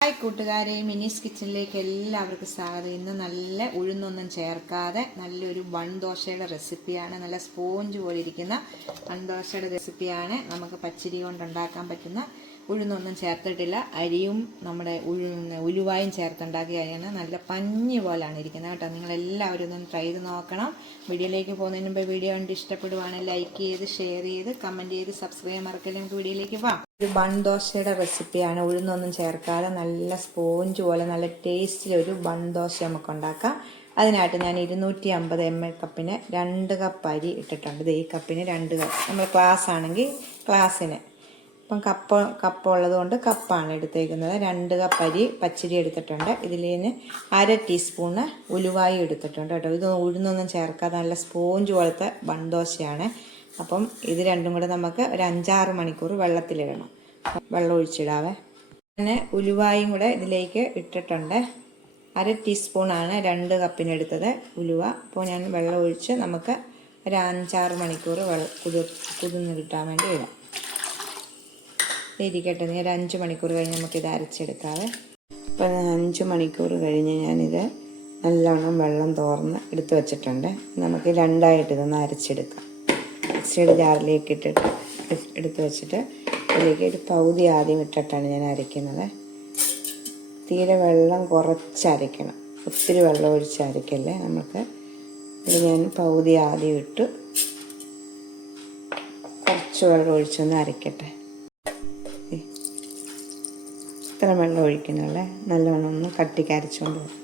Hi കൂട്ടുകാരെ, മിനീസ് കിച്ചണിലേക്ക് എല്ലാവർക്കും സ്വാഗതം. ഇന്ന് നല്ല ഉഴുന്നൊന്നും ചേർക്കാതെ നല്ലൊരു ബൺ ദോശയുടെ റെസിപ്പിയാണ്. നല്ല സ്പോഞ്ച് പോലെ ഇരിക്കുന്ന ബൺ ദോശയുടെ റെസിപ്പിയാണ്. നമുക്ക് പച്ചരി കൊണ്ട് ഉണ്ടാക്കാൻ പറ്റുന്ന, ഉഴുന്നൊന്നും ചേർത്തിട്ടില്ല, അരിയും നമ്മുടെ ഉലുവായും ചേർത്തുണ്ടാക്കിയാണ്. നല്ല പഞ്ഞി പോലാണ് ഇരിക്കുന്നത് കേട്ടോ. നിങ്ങളെല്ലാവരും ഒന്ന് ട്രൈ ചെയ്ത് നോക്കണം. വീഡിയോയിലേക്ക് പോകുന്നതിന് മുമ്പ് വീഡിയോ കണ്ട് ഇഷ്ടപ്പെടുവാണെങ്കിൽ ലൈക്ക് ചെയ്ത്, ഷെയർ ചെയ്ത്, കമൻറ്റ് ചെയ്ത്, സബ്സ്ക്രൈബ് മറക്കല്ലേ. നമുക്ക് വീഡിയോയിലേക്ക് പോകാം. ഒരു ബൺ ദോശയുടെ റെസിപ്പിയാണ്. ഉഴുന്നൊന്നും ചേർക്കാതെ നല്ല സ്പോഞ്ച് പോലെ നല്ല ടേസ്റ്റിലൊരു ബൺ ദോശ നമുക്ക് ഉണ്ടാക്കാം. അതിനായിട്ട് ഞാൻ 250 ml കപ്പിന് 2 കപ്പ് അരി ഇട്ടിട്ടുണ്ട്. ഈ കപ്പിന് 2 കപ്പ്, നമ്മൾ ക്ലാസ് ആണെങ്കിൽ ക്ലാസ്സിന്, ഇപ്പം കപ്പ് ഉള്ളത് കൊണ്ട് കപ്പാണ് എടുത്തേക്കുന്നത്. 2 കപ്പ് അരി പച്ചരി എടുത്തിട്ടുണ്ട്. ഇതിന് 1/2 ടീസ്പൂണ് ഉലുവായി എടുത്തിട്ടുണ്ട് കേട്ടോ. ഇത് ഉഴുന്നൊന്നും ചേർക്കാതെ നല്ല സ്പോഞ്ച് പോലത്തെ ബൺ ദോശയാണ്. അപ്പം ഇത് രണ്ടും കൂടെ നമുക്ക് ഒരു 5-6 മണിക്കൂർ വെള്ളത്തിലിടണം. വെള്ളം ഒഴിച്ചിടാവേ. പിന്നെ ഉലുവായും കൂടെ ഇതിലേക്ക് ഇട്ടിട്ടുണ്ട്. 1/2 ടീസ്പൂണാണ് 2 കപ്പിന് എടുത്തത് ഉലുവ. അപ്പോൾ ഞാൻ വെള്ളം ഒഴിച്ച് നമുക്ക് ഒരു 5-6 മണിക്കൂർ കുതിർന്ന് കിട്ടാൻ വേണ്ടി ഇടാം. ഇരിക്കട്ടെ. ഒരു 5 മണിക്കൂർ കഴിഞ്ഞ് നമുക്കിത് അരച്ചെടുക്കാവേ. അപ്പോൾ 5 മണിക്കൂർ കഴിഞ്ഞ് ഞാനിത് നല്ലോണം വെള്ളം തോർന്ന് എടുത്ത് വെച്ചിട്ടുണ്ട്. നമുക്ക് രണ്ടായിട്ട് ഇതൊന്ന് അരച്ചെടുക്കാം. മിക്സിയുടെ ജാറിലേക്ക് ഇട്ടിട്ട് എടുത്ത് വെച്ചിട്ട് അതിലേക്ക് ഒരു പകുതി ആദ്യം ഇട്ടിട്ടാണ് ഞാൻ അരയ്ക്കുന്നത്. തീരെ വെള്ളം കുറച്ച് അരയ്ക്കണം, ഒത്തിരി വെള്ളം ഒഴിച്ച് അരയ്ക്കല്ലേ. നമുക്ക് ഇത് ഞാൻ പകുതി ആദ്യം ഇട്ട് കുറച്ച് വെള്ളം ഒഴിച്ചൊന്ന് അരയ്ക്കട്ടെ. ഇത്ര വെള്ളം ഒഴിക്കുന്നുള്ളേ. നല്ലോണം ഒന്ന് കട്ടിക്ക് അരച്ചുകൊണ്ട് പോകും.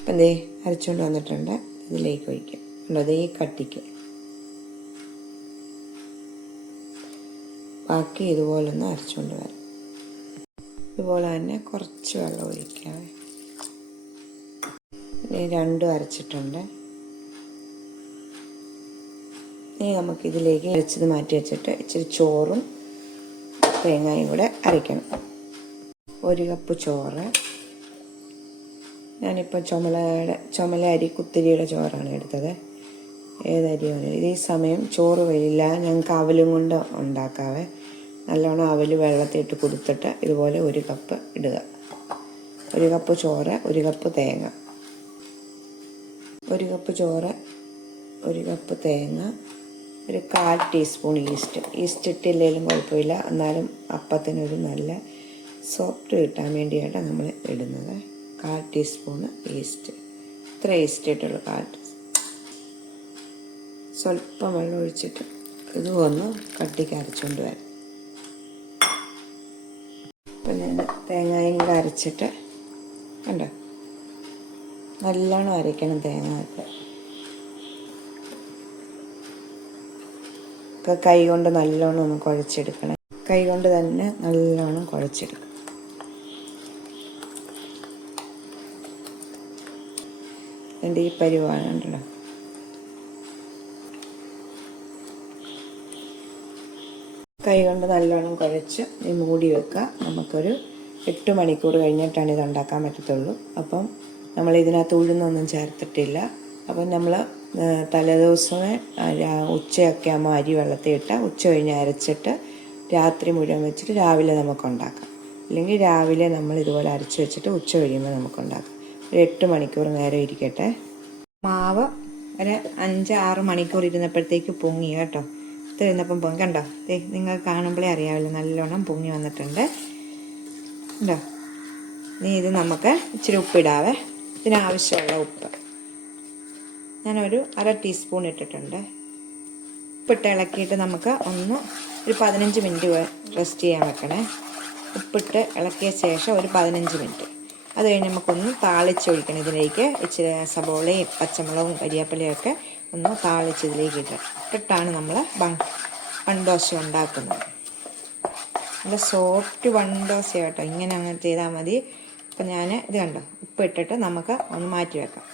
അപ്പം ദേ അരച്ചുകൊണ്ട് വന്നിട്ടുണ്ട്. ഇതിലേക്ക് ഒഴിക്കാം. ഉണ്ടോ ദേ ഈ കട്ടിക്ക്. ബാക്കി ഇതുപോലെ ഒന്ന് അരച്ചുകൊണ്ട് വരാം. ഇതുപോലെ തന്നെ കുറച്ച് വെള്ളം ഒഴിക്കാം. രണ്ടും അരച്ചിട്ടുണ്ട്. ഇനി നമുക്കിതിലേക്ക് അരച്ചത് മാറ്റി വെച്ചിട്ട് ഇച്ചിരി ചോറും തേങ്ങയും കൂടെ അരയ്ക്കണം. 1 കപ്പ് ചോറ്. ഞാനിപ്പോൾ ചുമല അരി കുത്തിരിയുടെ ചോറാണ് എടുത്തത്. ഏതരിയാണ് ഈ സമയം ചോറ് വരില്ല, ഞങ്ങൾക്ക് അവലും കൊണ്ട് ഉണ്ടാക്കാവേ. നല്ലോണം അവൽ വെള്ളത്തിട്ട് കൊടുത്തിട്ട് ഇതുപോലെ 1 കപ്പ് ഇടുക. 1 കപ്പ് ചോറ്, 1 കപ്പ് തേങ്ങ. 1 കപ്പ് ചോറ്, 1 കപ്പ് തേങ്ങ, ഒരു 1/4 ടീസ്പൂൺ ഈസ്റ്റ് ഇട്ടില്ലെങ്കിലും കുഴപ്പമില്ല, എന്നാലും അപ്പത്തിനൊരു നല്ല സോഫ്റ്റ് കിട്ടാൻ വേണ്ടിയാണ് നമ്മൾ ഇടുന്നത്. 1/4 ടീസ്പൂണ് ഈസ്റ്റ്. ഇത്ര ഈസ്റ്റ് ഇട്ടുള്ളൂ. 1/4 ടീസ്പൂൺ. സ്വല്പം വെള്ളം ഒഴിച്ചിട്ട് ഇതും ഒന്ന് കട്ടിക്ക് അരച്ചുകൊണ്ട് വരാം. അപ്പം ഞാൻ തേങ്ങയും കൂടെ അരച്ചിട്ട് കണ്ടോ, നല്ലോണം അരയ്ക്കണം. തേങ്ങ ഒക്കെ കൈ കൊണ്ട് നല്ലോണം ഒന്ന് കുഴച്ചെടുക്കണം. കൈ കൊണ്ട് തന്നെ നല്ലോണം കുഴച്ചെടുക്കണം. എൻ്റെ ഈ പരിവാണ് കണ്ടല്ലോ. കൈ കൊണ്ട് നല്ലോണം കുഴച്ച് മൂടി വെക്കുക. നമുക്കൊരു 8 മണിക്കൂർ കഴിഞ്ഞിട്ടാണ് ഇത് ഉണ്ടാക്കാൻ പറ്റത്തുള്ളൂ. അപ്പം നമ്മൾ ഇതിനകത്ത് ഉഴുന്നൊന്നും ചേർത്തിട്ടില്ല. അപ്പം നമ്മൾ തലേദിവസമേ ഉച്ചയൊക്കെ ആകുമ്പോൾ അരി വെള്ളത്തിൽ ഇട്ട് ഉച്ച കഴിഞ്ഞ് അരച്ചിട്ട് രാത്രി മുഴുവൻ വെച്ചിട്ട് രാവിലെ നമുക്ക് ഉണ്ടാക്കാം. അല്ലെങ്കിൽ രാവിലെ നമ്മൾ ഇതുപോലെ അരച്ച് വെച്ചിട്ട് ഉച്ച കഴിയുമ്പോൾ നമുക്കുണ്ടാക്കാം. ഒരു 8 മണിക്കൂർ നേരം ഇരിക്കട്ടെ. മാവ് ഒരു 5-6 മണിക്കൂർ ഇരുന്നപ്പോഴത്തേക്ക് പൊങ്ങി കേട്ടോ. ഇരുന്നപ്പം പൊങ്ങി കണ്ടോ. നിങ്ങൾ കാണുമ്പോഴേ അറിയാമല്ലോ, നല്ലോണം പൊങ്ങി വന്നിട്ടുണ്ട് കണ്ടോ. ഇനി ഇത് നമുക്ക് ഇച്ചിരി ഉപ്പിടാവേ. ഇതിനാവശ്യമുള്ള ഉപ്പ് ഞാനൊരു 1/2 ടീസ്പൂൺ ഇട്ടിട്ടുണ്ട്. ഉപ്പിട്ട് ഇളക്കിയിട്ട് നമുക്ക് ഒരു 15 മിനിറ്റ് റെസ്റ്റ് ചെയ്യാൻ വെക്കണേ. ഉപ്പിട്ട് ഇളക്കിയ ശേഷം ഒരു 15 മിനിറ്റ്. അത് കഴിഞ്ഞ് നമുക്കൊന്ന് താളിച്ചൊഴിക്കണം. ഇതിലേക്ക് ഇച്ചിരി സബോളയും പച്ചമുളകും കരിയാപ്പിലയും ഒക്കെ ഒന്ന് താളിച്ച് ഇതിലേക്ക് ഇട്ടിട്ടാണ് നമ്മൾ ബൺ ദോശ ഉണ്ടാക്കുന്നത്. നല്ല സോഫ്റ്റ് ബൺ ദോശ കേട്ടോ. ഇങ്ങനെ അങ്ങനെ ചെയ്താൽ മതി. അപ്പം ഞാൻ ഇത് കണ്ടോ, ഉപ്പ് ഇട്ടിട്ട് നമുക്ക് ഒന്ന് മാറ്റി വെക്കാം.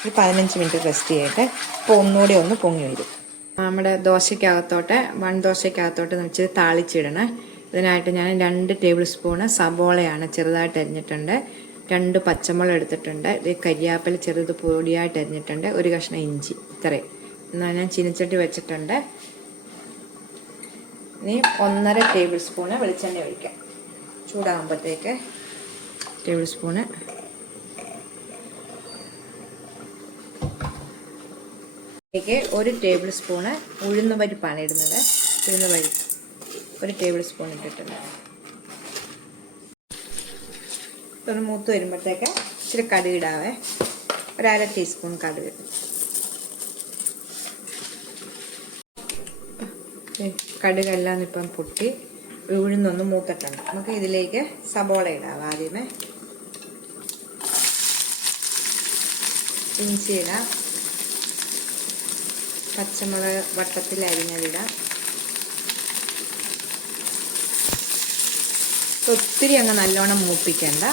ഒരു 15 മിനിറ്റ് റെസ്റ്റ് ചെയ്യട്ടെ. അപ്പോൾ ഒന്നുകൂടി ഒന്ന് പൊങ്ങി വരും. നമ്മുടെ ദോശയ്ക്കകത്തോട്ട് ബൺ ദോശയ്ക്കകത്തോട്ട് ഇച്ചിരി താളിച്ചിടണേ. ഇതിനായിട്ട് ഞാൻ 2 ടേബിൾ സ്പൂണ് സബോളയാണ് ചെറുതായിട്ട് അരിഞ്ഞിട്ടുണ്ട്. 2 പച്ചമുളക് എടുത്തിട്ടുണ്ട്. ഇത് കരിയാപ്പില ചെറുത് പൊടിയായിട്ട് അരിഞ്ഞിട്ടുണ്ട്. 1 കഷ്ണം ഇഞ്ചി. ഇത്രയും എന്നാൽ ഞാൻ ചീനച്ചട്ടി വെച്ചിട്ടുണ്ട്. ഇനി 1.5 ടേബിൾ സ്പൂണ് വെളിച്ചെണ്ണ ഒഴിക്കാം. ചൂടാകുമ്പോഴത്തേക്ക് ടേബിൾ സ്പൂണ്. ഇതിലേക്ക് 1 ടേബിൾ സ്പൂണ് ഉഴുന്ന് പരിപ്പാണ് ഇടുന്നത്. ഉഴുന്ന് പരിപ്പ് 1 ടേബിൾ സ്പൂൺ ഇട്ടിട്ടുണ്ട്. ഇതൊന്ന് മൂത്ത് വരുമ്പോഴത്തേക്ക് ഇച്ചിരി കടുക് ഇടാവേ. 1/2 ടീസ്പൂൺ കടുക്. കടുകെല്ലാം ഇപ്പം പൊട്ടി ഉഴുന്നൊന്ന് മൂത്തിട്ടുണ്ട്. നമുക്ക് ഇതിലേക്ക് സബോള ഇടാം. ആദ്യമേ ഇഞ്ചി ഇടാം. പച്ചമുളക് വട്ടത്തിൽ അരിഞ്ഞതിടാം. ഒത്തിരി അങ്ങ് നല്ലോണം മൂപ്പിക്കണ്ട,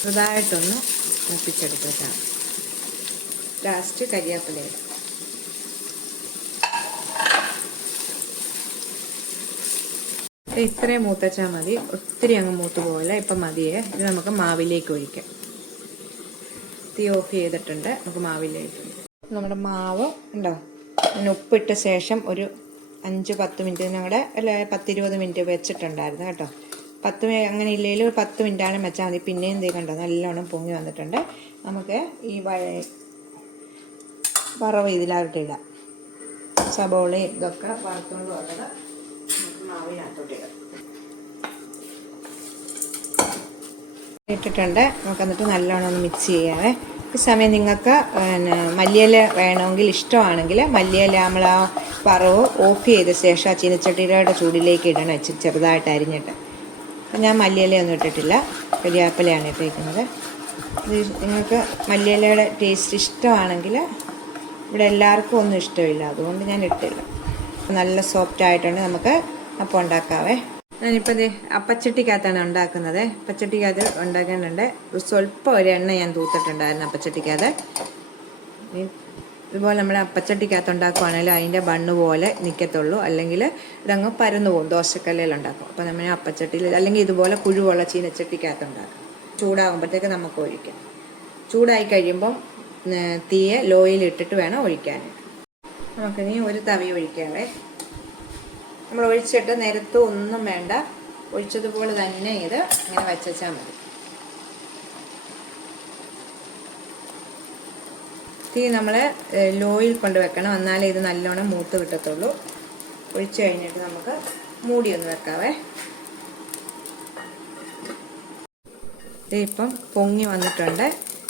ചെറുതായിട്ടൊന്ന് മൂപ്പിച്ചെടുത്തിട്ടാണ്. ലാസ്റ്റ് കരിവേപ്പില ഇടാം. ഇത്രയും മൂത്തച്ചാൽ മതി, ഒത്തിരി അങ്ങ് മൂത്ത് പോകില്ല. ഇപ്പം മതിയേ. ഇത് നമുക്ക് മാവിലേക്ക് ഒഴിക്കാം. തീ ഓഫ് ചെയ്തിട്ടുണ്ട്. നമുക്ക് മാവിലേക്ക് നമ്മുടെ മാവ് ഉണ്ടോ. ഞാൻ ഉപ്പിട്ട ശേഷം ഒരു 5-10 മിനിറ്റ് ഞങ്ങളുടെ 10-20 മിനിറ്റ് വെച്ചിട്ടുണ്ടായിരുന്നു കേട്ടോ. 10 അങ്ങനെ ഇല്ലെങ്കിൽ ഒരു 10 മിനിറ്റാണ് വെച്ചാൽ മതി. പിന്നെയും എന്ത് കണ്ടോ നല്ലോണം പൊങ്ങി വന്നിട്ടുണ്ട്. നമുക്ക് ഈ വറവ് ഇതിലായിട്ട് ഇടാം. സബോളയും ഇതൊക്കെ വറുത്തുകൊണ്ട് വന്നത് നമുക്ക് മാവിനകത്തോട്ട് ഇടാം. ഇട്ടിട്ടുണ്ട്. നമുക്ക് എന്നിട്ട് നല്ലോണം ഒന്ന് മിക്സ് ചെയ്യാവേ. ഈ സമയം നിങ്ങൾക്ക് മല്ലിയില വേണമെങ്കിൽ ഇഷ്ടമാണെങ്കിൽ മല്ലിയില നമ്മൾ ആ വറവ് ഓഫ് ചെയ്ത ശേഷം ആ ചീനച്ചട്ടിയുടെ ചൂടിലേക്ക് ഇടണം, ചെറുതായിട്ട് അരിഞ്ഞിട്ട്. അപ്പം ഞാൻ മല്ലിയിലയൊന്നും ഇട്ടിട്ടില്ല, കരിവേപ്പിലയാണ് ഇട്ടിരിക്കുന്നത്. ഇത് നിങ്ങൾക്ക് മല്ലിയിലയുടെ ടേസ്റ്റ് ഇഷ്ടമാണെങ്കിൽ, ഇവിടെ എല്ലാവർക്കും ഒന്നും ഇഷ്ടമില്ല, അതുകൊണ്ട് ഞാൻ ഇട്ടില്ല. നല്ല സോഫ്റ്റ് ആയിട്ടുണ്ട്. നമുക്ക് അപ്പം ഉണ്ടാക്കാവേ. ഞാനിപ്പോൾ ഇത് അപ്പച്ചട്ടിക്കകത്താണ് ഉണ്ടാക്കുന്നത്. അപ്പച്ചട്ടിക്കകത്ത് ഉണ്ടാക്കാനുണ്ട്. സ്വല്പം ഒരു എണ്ണ ഞാൻ തൂത്തിട്ടുണ്ടായിരുന്നു അപ്പച്ചട്ടിക്കകത്ത്. ഇതുപോലെ നമ്മൾ അപ്പച്ചട്ടിക്കകത്ത് ഉണ്ടാക്കുവാണെങ്കിൽ അതിൻ്റെ ബണ്ണ് പോലെ നിൽക്കത്തുള്ളൂ, അല്ലെങ്കിൽ ഇതങ്ങ് പരന്നു പോകും. ദോശക്കല്ലിൽ ഉണ്ടാക്കും. അപ്പോൾ നമ്മൾ അപ്പച്ചട്ടിയിൽ അല്ലെങ്കിൽ ഇതുപോലെ കുഴുവുള്ള ചീനച്ചട്ടിക്കകത്ത് ഉണ്ടാക്കും. ചൂടാകുമ്പോഴത്തേക്ക് നമുക്ക് ഒഴിക്കാം. ചൂടായി കഴിയുമ്പം തീയെ ലോയിൽ ഇട്ടിട്ട് വേണം ഒഴിക്കാൻ. നമുക്കിനി ഒരു തവി ഒഴിക്കാവേ. നമ്മൾ ഒഴിച്ചിട്ട് നിരത്ത് ഒന്നും വേണ്ട, ഒഴിച്ചതുപോലെ തന്നെ ഇത് ഇങ്ങനെ വച്ചാൽ മതി. തീ നമ്മൾ ലോയിൽ കൊണ്ട് വെക്കണം, എന്നാലേ ഇത് നല്ലോണം മൂത്ത് കിട്ടത്തുള്ളൂ. ഒഴിച്ചു കഴിഞ്ഞിട്ട് നമുക്ക് മൂടി ഒന്ന് വെക്കാവേ. ഇത് ഇപ്പം പൊങ്ങി വന്നിട്ടുണ്ട്.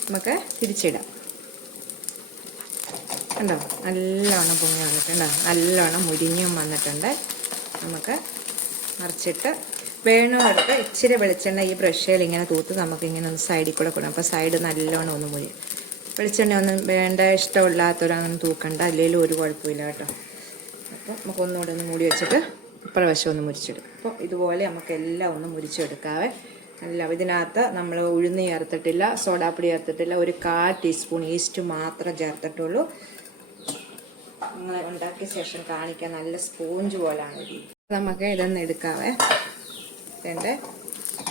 നമുക്ക് തിരിച്ചിടാം. കണ്ടോ നല്ലോണം പൊങ്ങി വന്നിട്ടുണ്ടോ, നല്ലോണം മുരിഞ്ഞും വന്നിട്ടുണ്ട്. നമുക്ക് മറിച്ചിട്ട് വേണമെടുത്ത് ഇച്ചിരി വെളിച്ചെണ്ണ ഈ ബ്രഷിൽ ഇങ്ങനെ തൂത്ത് നമുക്കിങ്ങനെ ഒന്ന് സൈഡിൽ കൂടെ കൊടുക്കാം. അപ്പോൾ സൈഡ് നല്ലോണം ഒന്ന് മുരി. വെളിച്ചെണ്ണ ഒന്നും വേണ്ട, ഇഷ്ടമില്ലാത്തവരങ്ങനെ തൂക്കണ്ട, അല്ലെങ്കിലും ഒരു കുഴപ്പമില്ല കേട്ടോ. അപ്പോൾ നമുക്കൊന്നുകൂടെ ഒന്ന് മൂടി വെച്ചിട്ട് ഇപ്രാവശ്യം ഒന്ന് മുരിച്ചെടുക്കും. അപ്പോൾ ഇതുപോലെ നമുക്കെല്ലാം ഒന്ന് മുരിച്ചെടുക്കാവേ. നല്ല ഇതിനകത്ത് നമ്മൾ ഉഴുന്ന് ചേർത്തിട്ടില്ല, സോഡാപ്പൊടി ചേർത്തിട്ടില്ല, ഒരു 1/4 ടീസ്പൂൺ ഈസ്റ്റ് മാത്രം ചേർത്തിട്ടുള്ളൂ. നിങ്ങൾ ഉണ്ടാക്കിയ ശേഷം കാണിക്കാൻ നല്ല സ്പോഞ്ച് പോലാണ് ഇത്. നമുക്ക് ഇതൊന്ന് എടുക്കാവേ.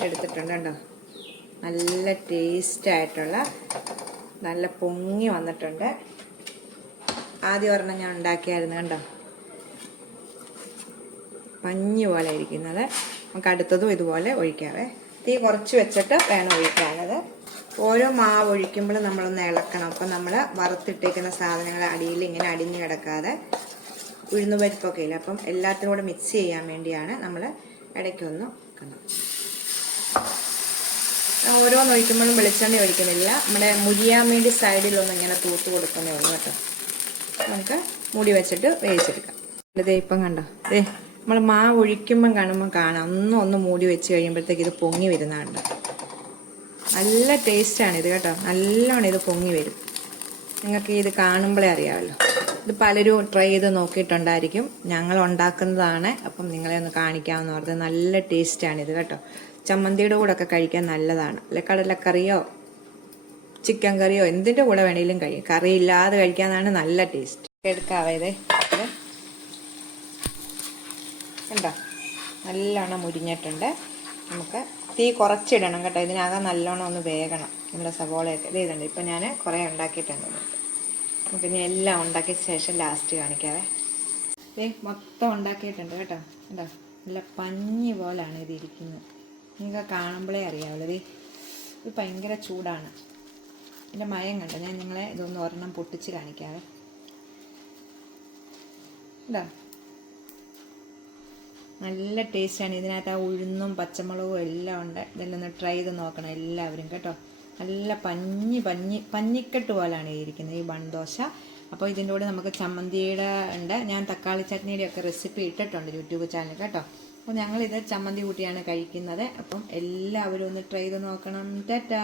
എടുത്തിട്ടുണ്ട് കേട്ടോ. നല്ല ടേസ്റ്റായിട്ടുള്ള നല്ല പൊങ്ങി വന്നിട്ടുണ്ട്. ആദ്യം ഒരെണ്ണം ഞാൻ ഉണ്ടാക്കിയായിരുന്നു കണ്ടോ, പഞ്ഞി പോലെ ഇരിക്കുന്നത്. നമുക്ക് അടുത്തതും ഇതുപോലെ ഒഴിക്കാവേ. തീ കുറച്ച് വെച്ചിട്ട് വേണം ഒഴിക്കാനത്. ഓരോ മാവ് ഒഴിക്കുമ്പോഴും നമ്മളൊന്ന് ഇളക്കണം. അപ്പം നമ്മൾ വറുത്തിട്ടേക്കുന്ന സാധനങ്ങൾ അടിയിൽ ഇങ്ങനെ അടിഞ്ഞു കിടക്കാതെ, ഉഴുന്ന് പരിപ്പൊക്കെ ഇല്ല, അപ്പം എല്ലാത്തിനും കൂടെ മിക്സ് ചെയ്യാൻ വേണ്ടിയാണ് നമ്മൾ ഇടയ്ക്കൊന്ന് വെക്കണം. ഓരോന്ന് ഒഴിക്കുമ്പോഴും വെളിച്ചെണ്ണ ഒഴിക്കുന്നില്ല, നമ്മുടെ മുരിയാൻ വേണ്ടി സൈഡിലൊന്നും ഇങ്ങനെ തൂത്ത് കൊടുക്കുന്നേ ഉള്ളൂ കേട്ടോ. നമുക്ക് മൂടി വെച്ചിട്ട് വേവിച്ചെടുക്കാം. ഇതേ ഇപ്പം കണ്ടോ, ഇതേ നമ്മൾ മാവ് ഒഴിക്കുമ്പം കാണാം ഒന്ന് മൂടി വെച്ച് കഴിയുമ്പോഴത്തേക്ക് ഇത് പൊങ്ങി വരുന്നതാണ്. നല്ല ടേസ്റ്റാണിത് കേട്ടോ. നല്ലോണം ഇത് പൊങ്ങി വരും. നിങ്ങൾക്ക് ഇത് കാണുമ്പോഴേ അറിയാമല്ലോ. ഇത് പലരും ട്രൈ ചെയ്ത് നോക്കിയിട്ടുണ്ടായിരിക്കും. ഞങ്ങൾ ഉണ്ടാക്കുന്നതാണ്, അപ്പം നിങ്ങളെ ഒന്ന് കാണിക്കാമെന്ന് പറഞ്ഞത്. നല്ല ടേസ്റ്റാണിത് കേട്ടോ. ചമ്മന്തിയുടെ കൂടെ ഒക്കെ കഴിക്കാൻ നല്ലതാണ്. അല്ലെ കടലക്കറിയോ ചിക്കൻ കറിയോ എന്തിൻ്റെ കൂടെ വേണമെങ്കിലും കഴിയും. കറി ഇല്ലാതെ കഴിക്കാനാണ് നല്ല ടേസ്റ്റ്. എടുക്കാവേ. ഇത് ഉണ്ടോ, നല്ലോണം മുരിഞ്ഞിട്ടുണ്ട്. നമുക്ക് തീ കുറച്ചിടണം കേട്ടോ. ഇതിനകം നല്ലോണം ഒന്ന് വേകണം നമ്മുടെ സവോളയൊക്കെ. ഇത് ഇതുണ്ട്. ഇപ്പം ഞാൻ കുറേ ഉണ്ടാക്കിയിട്ടുണ്ട്. നമുക്കിനി എല്ലാം ഉണ്ടാക്കിയ ശേഷം ലാസ്റ്റ് കാണിക്കാവേ. മൊത്തം ഉണ്ടാക്കിയിട്ടുണ്ട് കേട്ടോ. എന്താ നല്ല പഞ്ഞി പോലാണ് ഇത് ഇരിക്കുന്നത്. നിങ്ങൾക്ക് കാണുമ്പോഴേ അറിയാമല്ലോ. ഇത് ഭയങ്കര ചൂടാണ്. ഇതിൻ്റെ മയം കണ്ടോ? ഞാൻ നിങ്ങളെ ഇതൊന്ന് ഒരെണ്ണം പൊട്ടിച്ച് കാണിക്കാവേ. ഇതാ, നല്ല ടേസ്റ്റാണ്. ഇതിനകത്ത് ആ ഉഴുന്നും പച്ചമുളകും എല്ലാം ഉണ്ട്. ഇതെല്ലാം ഒന്ന് ട്രൈ ചെയ്ത് നോക്കണം എല്ലാവരും കേട്ടോ. നല്ല പഞ്ഞിക്കെട്ട് പോലാണ് ഇരിക്കുന്നത് ഈ ബൺദോശ. അപ്പോൾ ഇതിൻ്റെ കൂടെ നമുക്ക് ചമ്മന്തിയുടെ ഉണ്ട്. ഞാൻ തക്കാളി ചട്നിയുടെ ഒക്കെ റെസിപ്പി ഇട്ടിട്ടുണ്ട് യൂട്യൂബ് ചാനൽ കേട്ടോ. അപ്പോൾ ഞങ്ങളിത് ചമ്മന്തി കൂട്ടിയാണ് കഴിക്കുന്നത്. അപ്പം എല്ലാവരും ഒന്ന് ട്രൈ ചെയ്ത് നോക്കണം. ടാറ്റാ.